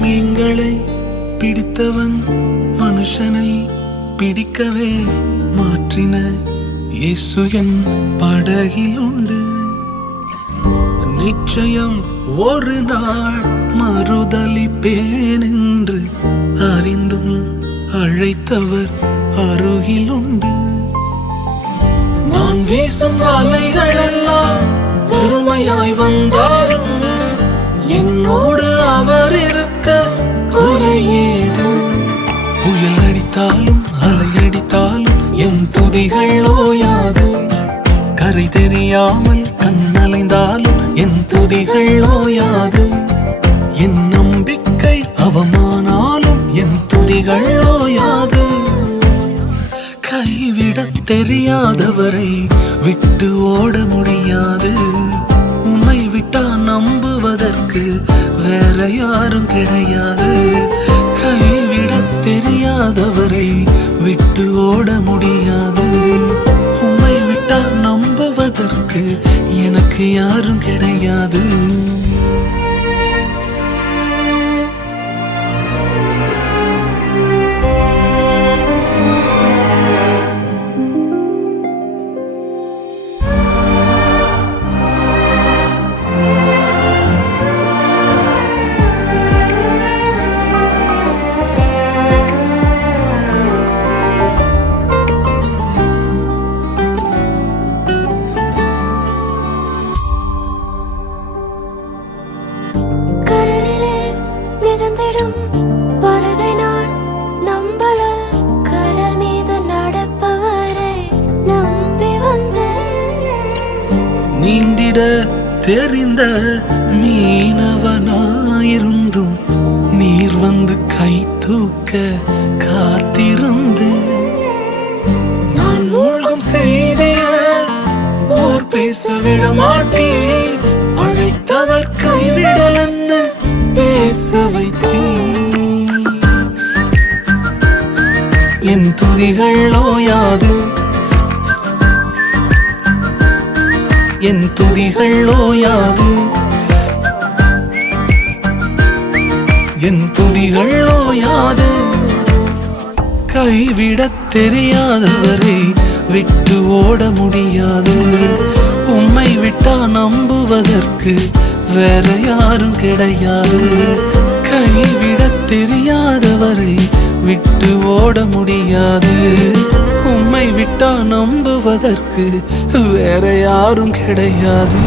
மீன்களை பிடித்தவன் மனுஷனை பிடிக்கவே மாற்றின இயேசு என் படகில் உண்டு. நிச்சயம் ஒரு நாள் மறுதலிப்பேன் என்று அறிந்தும் அழைத்தவர் அருகில் உண்டு. நான் வீசும் வலைகள் எல்லாம் பெருமையாய் வந்தாலும் என்னோடு அவர் இருக்க குறையேது. புயல் அடித்தாலும் அலை அடித்தாலும் என் துதிகள் ஓயாது. கரை தெரியாமல் கண்ணலைந்தாலும் என் துதிகள் ஓயாது. என் நம்பிக்கை அவமானாலும் என் துதிகள் ஓயாது. கைவிடத் தெரியாதவரை விட்டு ஓட முடியாது. உன்னை விட்டா நம்புவதற்கு வேற யாரும் கிடையாது. கைவிடத் தெரியாதவரை விட்டு ஓட முடியாது. உன்னை விட்டா நம்புவதற்கு எனக்கு யாரும் கிடையாது. படகை நான் நம்பல, கடல் மீது நடப்பவரை நம்பி வந்தேன். நீந்திட தெரிந்த மீனவனாயிருந்தும் நீர் வந்து கை தூக்க காத்திருந்து. நான் மூழ்கும் செய்திய ஓர் பேச விட மாட்டேன். அழைத்தவர் கைவிடலன்னு பேச வைத்தேன். என் துதிகள் ஓயாது. என் துதிகள் ஓயாது. என் துதிகள் ஓயாது. கைவிடத் தெரியாதவரை விட்டு ஓட முடியாது. உம்மை விட்டா நம்புவதற்கு வேற யாரும் கிடையாது. கைவிடத் தெரியாதவரை விட்டு ஓட முடியாது. உம்மை விட்டா நம்புவதற்கு வேற யாரும் கிடையாது.